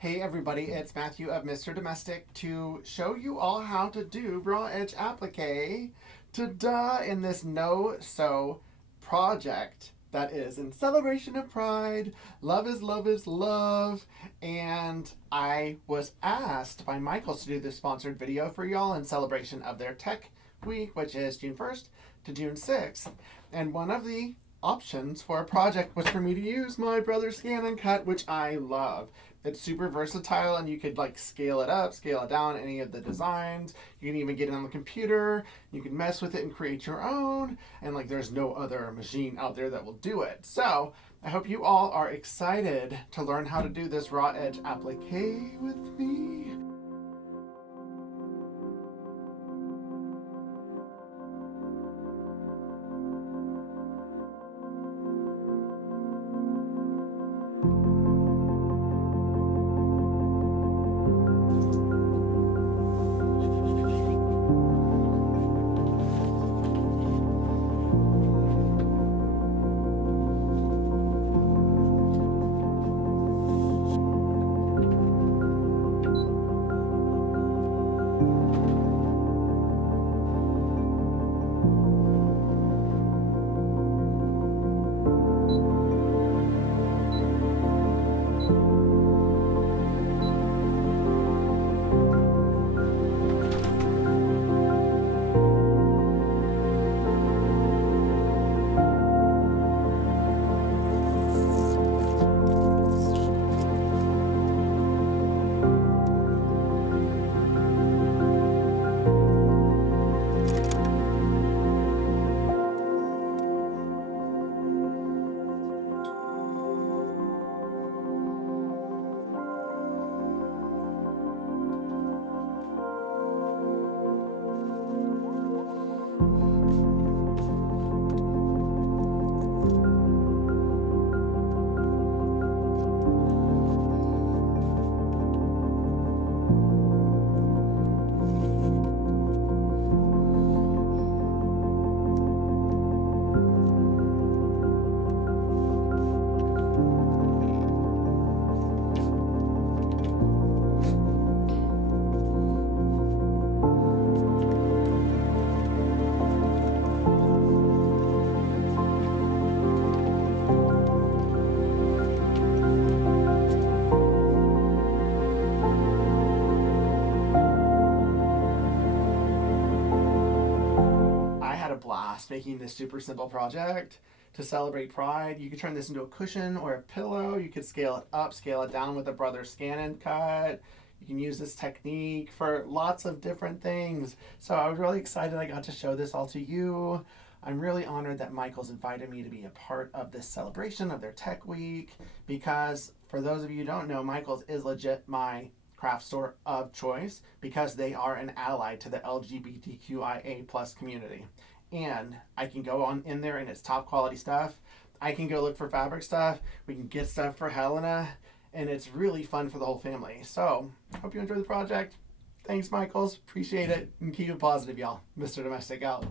Hey everybody, it's Matthew of Mr. Domestic to show you all how to do raw edge applique ta-da in this no-sew project that is in celebration of Pride. Love is love is love. And I was asked by Michaels to do this sponsored video for y'all in celebration of their tech week, which is June 1st to June 6th. And one of the options for a project was for me to use my brother's scan and cut, which I love. It's super versatile and you could like scale it up, scale it down, any of the designs. You can even get it on the computer. You can mess with it and create your own. And like there's no other machine out there that will do it. So I hope you all are excited to learn how to do this raw edge applique with me. Blast making this super simple project to celebrate Pride. You could turn this into a cushion or a pillow. You could scale it up, scale it down with a brother scan and cut. You can use this technique for lots of different things. So I was really excited I got to show this all to you. I'm really honored that Michaels invited me to be a part of this celebration of their tech week, because for those of you who don't know, Michaels is legit my craft store of choice because they are an ally to the LGBTQIA plus community. And I can go on in there and it's top quality stuff. I can go look for fabric stuff. We can get stuff for Helena, and it's really fun for the whole family. So hope you enjoy the project. Thanks, Michaels. Appreciate it, and keep it positive, y'all. Mr. Domestic out.